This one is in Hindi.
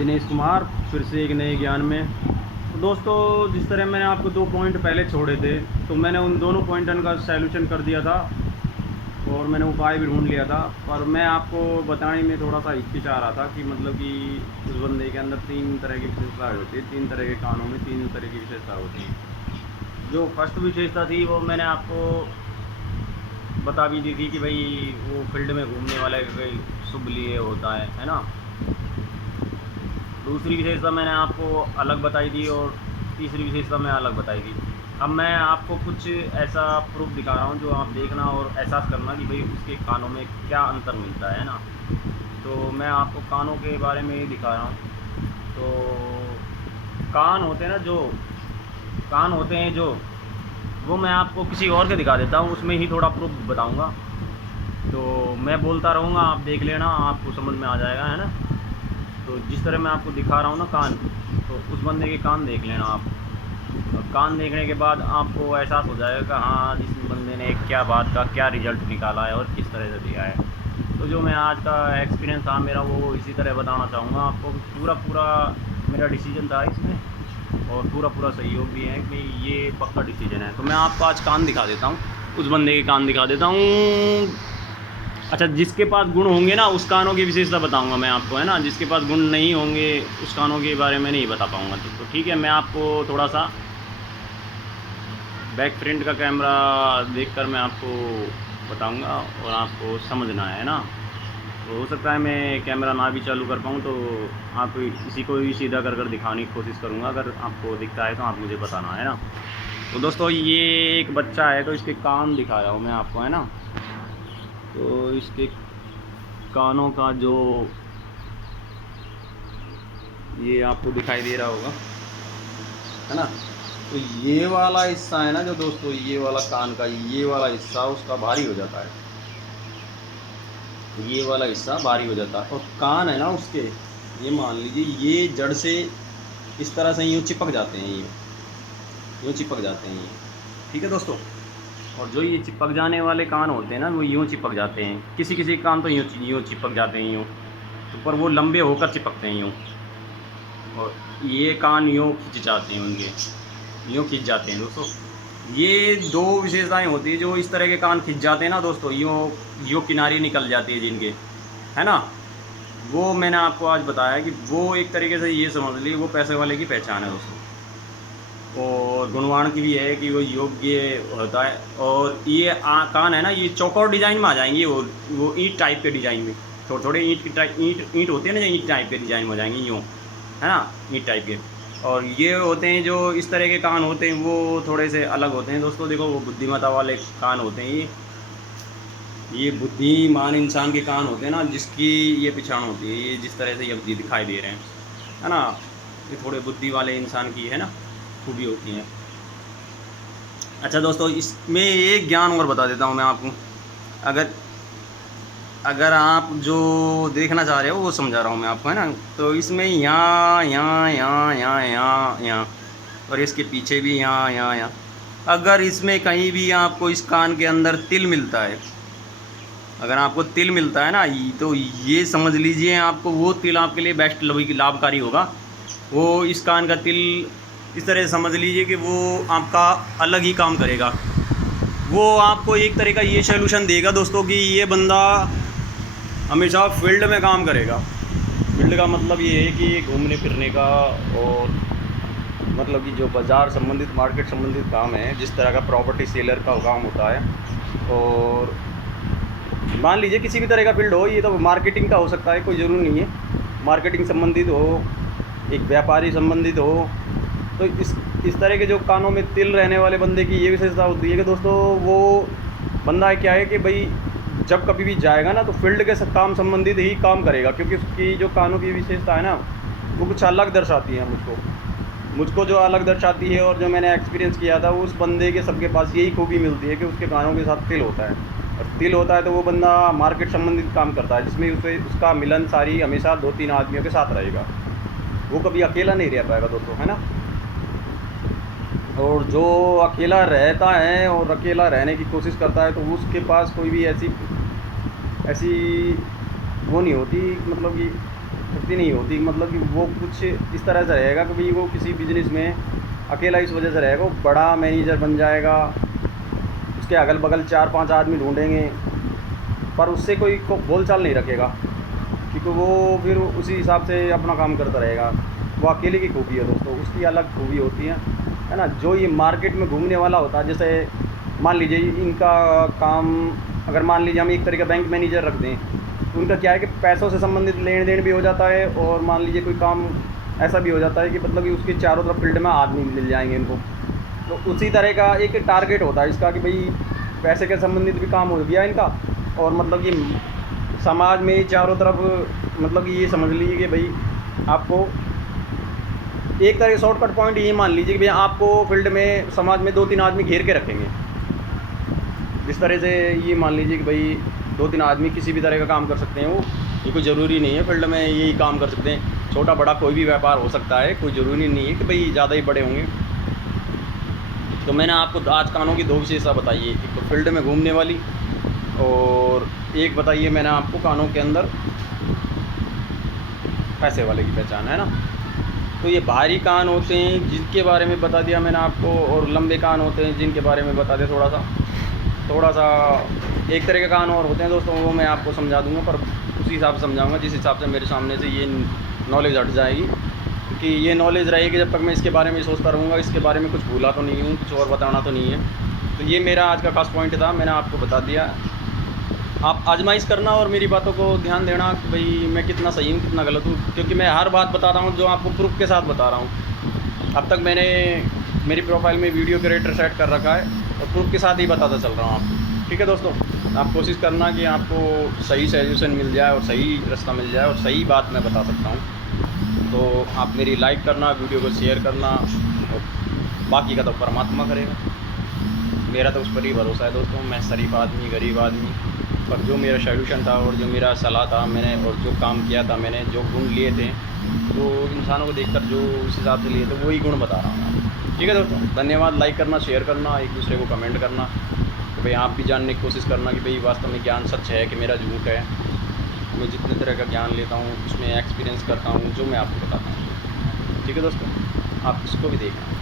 दिनेश कुमार फिर से एक नए ज्ञान में। तो दोस्तों, जिस तरह मैंने आपको 2 पॉइंट पहले छोड़े थे, तो मैंने उन दोनों पॉइंटन का सॉल्यूशन कर दिया था और मैंने उपाय भी ढूंढ लिया था। पर मैं आपको बताने में थोड़ा सा हिचकिचा रहा था कि मतलब कि उस बंदे के अंदर 3 तरह की विशेषताएँ होती है, 3 तरह के कानों में 3 तरह की विशेषता होती है। जो फर्स्ट विशेषता थी वो मैंने आपको बता भी दी थी कि भाई वो फील्ड में घूमने वाले कोई शुभ लिए होता है ना। दूसरी विशेषता मैंने आपको अलग बताई थी और तीसरी विशेषता मैं अलग बताई थी। अब मैं आपको कुछ ऐसा प्रूफ दिखा रहा हूँ जो आप देखना और एहसास करना कि भाई उसके कानों में क्या अंतर मिलता है ना। तो मैं आपको कानों के बारे में ही दिखा रहा हूँ। तो कान होते हैं ना, जो कान होते हैं जो वो मैं आपको किसी और के दिखा देता हूँ, उसमें ही थोड़ा प्रूफ बताऊँगा। तो मैं बोलता रहूँगा, आप देख लेना, आपको समझ में आ जाएगा, है ना। तो जिस तरह मैं आपको दिखा रहा हूँ ना कान, तो उस बंदे के कान देख लेना आप। कान देखने के बाद आपको एहसास हो जाएगा हाँ, जिस बंदे ने क्या बात का क्या रिजल्ट निकाला है और किस तरह से दिया है। तो जो मैं आज का एक्सपीरियंस था मेरा, वो इसी तरह बताना चाहूँगा आपको। पूरा मेरा डिसीजन था इसमें और पूरा सहयोग भी है कि ये पक्का डिसीजन है। तो मैं आपको आज कान दिखा देता हूँ, उस बंदे के कान दिखा देता हूँ। अच्छा, जिसके पास गुण होंगे ना उस कानों की विशेषता बताऊंगा मैं आपको, है ना। जिसके पास गुण नहीं होंगे उस कानों के बारे में नहीं बता पाऊंगा। तो ठीक है, मैं आपको थोड़ा सा बैक फ्रंट का कैमरा देखकर मैं आपको बताऊंगा और आपको समझना है ना। तो हो सकता है मैं कैमरा ना भी चालू कर पाऊँ, तो आप इसी को ही सीधा कर दिखाने की कोशिश करूँगा। अगर आपको दिखता है तो आप मुझे बताना, है ना। तो दोस्तों, ये एक बच्चा है तो इसके कान दिखा रहा हूँ मैं आपको, है ना। तो इसके कानों का जो ये आपको दिखाई दे रहा होगा, है ना। तो ये वाला हिस्सा है ना जो दोस्तों, ये वाला कान का ये वाला हिस्सा उसका भारी हो जाता है। ये वाला हिस्सा भारी हो जाता है और कान है ना उसके, ये मान लीजिए ये जड़ से इस तरह से यूँ चिपक जाते हैं, यूँ चिपक जाते हैं ये। ठीक है दोस्तों। और जो ये चिपक जाने वाले कान होते हैं ना, वो यूँ चिपक जाते हैं। किसी किसी कान तो यूँ चिपक जाते हैं यूँ, तो पर वो लंबे होकर चिपकते हैं यूँ। और ये कान यूँ खिंच जाते हैं, उनके यूँ खिंच जाते हैं दोस्तों। ये 2 विशेषताएं होती है। जो इस तरह के कान खिंच जाते हैं ना दोस्तों, यूँ किनारी निकल जाती है जिनके, है ना। वो मैंने आपको आज बताया कि वो एक तरीके से ये समझ ली वो पैसे वाले की पहचान है दोस्तों। और गुणवान की भी है कि वो योग्य होता है। और ये कान है ना, ये चौकोर डिज़ाइन में आ जाएंगे, वो ईंट टाइप के डिज़ाइन में। थोड़े थोड़े ईंट की टाइप, ईंट होती है ना, जो ईंट टाइप के डिज़ाइन में हो जाएंगे यूँ, है ना, ईंट टाइप के। और ये होते हैं जो इस तरह के कान होते हैं, वो थोड़े से अलग होते हैं दोस्तों। देखो, वो बुद्धिमत्ता वाले कान होते हैं ये बुद्धिमान इंसान के कान होते हैं ना, जिसकी ये पहचान होती है। ये जिस तरह से ये दिखाई दे रहे हैं, है ना, ये थोड़े बुद्धि वाले इंसान की, है ना, खूबी होती है। अच्छा दोस्तों, इसमें एक ज्ञान और बता देता हूँ मैं आपको। अगर अगर आप जो देखना चाह रहे हो वो समझा रहा हूँ मैं आपको, है ना। तो इसमें यहाँ यहाँ यहाँ यहाँ यहाँ यहाँ और इसके पीछे भी यहाँ यहाँ यहाँ, अगर इसमें कहीं भी आपको इस कान के अंदर तिल मिलता है, अगर आपको तिल मिलता है ना, तो ये समझ लीजिए आपको वो तिल आपके लिए बेस्ट लाभकारी होगा। वो इस कान का तिल इस तरह से समझ लीजिए कि वो आपका अलग ही काम करेगा। वो आपको एक तरह का ये सोल्यूशन देगा दोस्तों कि ये बंदा हमेशा फील्ड में काम करेगा। फील्ड का मतलब ये है कि घूमने फिरने का, और मतलब कि जो बाज़ार संबंधित, मार्केट संबंधित काम है, जिस तरह का प्रॉपर्टी सेलर का काम होता है। और मान लीजिए किसी भी तरह का फील्ड हो, ये तो मार्केटिंग का हो सकता है, कोई ज़रूरी नहीं है। मार्केटिंग संबंधित हो, एक व्यापारी संबंधित हो, तो इस तरह के जो कानों में तिल रहने वाले बंदे की ये विशेषता होती है कि दोस्तों, वो बंदा क्या है कि भाई जब कभी भी जाएगा ना, तो फील्ड के काम संबंधित ही काम करेगा, क्योंकि उसकी जो कानों की विशेषता है ना, वो कुछ अलग दर्शाती है मुझको जो अलग दर्शाती है। और जो मैंने एक्सपीरियंस किया था, उस बंदे के सबके पास यही खूबी मिलती है कि उसके कानों के साथ तिल होता है। और तिल होता है तो वो बंदा मार्केट संबंधित काम करता है, जिसमें उसका मिलनसारी हमेशा 2-3 आदमियों के साथ रहेगा। वो कभी अकेला नहीं रह पाएगा दोस्तों, है ना। और जो अकेला रहता है और अकेला रहने की कोशिश करता है, तो उसके पास कोई भी ऐसी वो नहीं होती, मतलब कि तृप्ति नहीं होती, मतलब कि वो कुछ इस तरह से रहेगा कि भाई वो किसी बिजनेस में अकेला इस वजह से रहेगा, वो बड़ा मैनेजर बन जाएगा, उसके अगल बगल 4-5 आदमी ढूंढेंगे, पर उससे कोई को बोलचाल नहीं रखेगा, क्योंकि वो फिर उसी हिसाब से अपना काम करता रहेगा। वो अकेले की खूबी है दोस्तों, उसकी अलग खूबी होती है ना। जो ये मार्केट में घूमने वाला होता है, जैसे मान लीजिए इनका काम, अगर मान लीजिए हम एक तरह का बैंक मैनेजर रख दें, तो उनका क्या है कि पैसों से संबंधित लेन देन भी हो जाता है, और मान लीजिए कोई काम ऐसा भी हो जाता है कि मतलब कि उसके चारों तरफ फील्ड में आदमी मिल जाएंगे इनको। तो उसी तरह का एक टारगेट होता है इसका कि भाई पैसे के संबंधित भी काम हो गया इनका, और मतलब कि समाज में चारों तरफ, मतलब कि ये समझ लीजिए कि भाई आपको एक तरह शॉर्टकट पॉइंट ये मान लीजिए कि भैया आपको फील्ड में समाज में 2-3 आदमी घेर के रखेंगे। जिस तरह से ये मान लीजिए कि भाई 2-3 आदमी किसी भी तरह का काम कर सकते हैं, वो ये कोई ज़रूरी नहीं है फील्ड में यही काम कर सकते हैं, छोटा बड़ा कोई भी व्यापार हो सकता है, कोई ज़रूरी नहीं है कि भाई ज़्यादा ही बड़े होंगे। तो मैंने आपको आज कानों की 2 विशेषता बताई है, एक तो फील्ड में घूमने वाली, और एक बताइए मैंने आपको कानों के अंदर पैसे वाले की पहचान, है ना। तो ये भारी कान होते हैं जिनके बारे में बता दिया मैंने आपको, और लंबे कान होते हैं जिनके बारे में बता दिया थोड़ा सा एक तरह के कान और होते हैं दोस्तों, वो मैं आपको समझा दूंगा, पर उसी हिसाब से समझाऊंगा जिस हिसाब से मेरे सामने से ये नॉलेज हट जाएगी, क्योंकि ये नॉलेज रहेगी जब तक मैं इसके बारे में सोचता रहूँगा, इसके बारे में कुछ भूला तो नहीं हूँ, कुछ और बताना तो नहीं है। तो ये मेरा आज का खास पॉइंट था, मैंने आपको बता दिया। आप आजमाइश करना और मेरी बातों को ध्यान देना कि भाई मैं कितना सही हूँ कितना गलत हूँ, क्योंकि मैं हर बात बता रहा हूँ जो आपको प्रूफ के साथ बता रहा हूँ। अब तक मैंने मेरी प्रोफाइल में वीडियो क्रिएटर सेट कर रखा है, और प्रूफ के साथ ही बताता चल रहा हूँ आपको। ठीक है दोस्तों, आप कोशिश करना कि आपको सही सजेशन मिल जाए और सही रास्ता मिल जाए और सही बात मैं बता सकता हूँ। तो आप मेरी लाइक करना, वीडियो को शेयर करना, और बाकी का तो परमात्मा करेगा, मेरा तो उस पर ही भरोसा है दोस्तों। मैं शरीफ आदमी, गरीब आदमी, पर जो मेरा सोल्यूशन था और जो मेरा सलाह था मैंने, और जो काम किया था मैंने, जो गुण लिए थे, तो इंसानों को देखकर जो उस हिसाब से लिए थे वही गुण बता रहा हूँ। ठीक है दोस्तों, धन्यवाद। लाइक करना, शेयर करना, एक दूसरे को कमेंट करना, तो भाई आप भी जानने की कोशिश करना कि भाई वास्तव में ज्ञान सच है कि मेरा झूठ है। मैं जितने तरह का ज्ञान लेता हूँ उसमें एक्सपीरियंस करता हूँ, जो मैं आपको बताता हूँ। ठीक है दोस्तों, आप इसको भी देखना।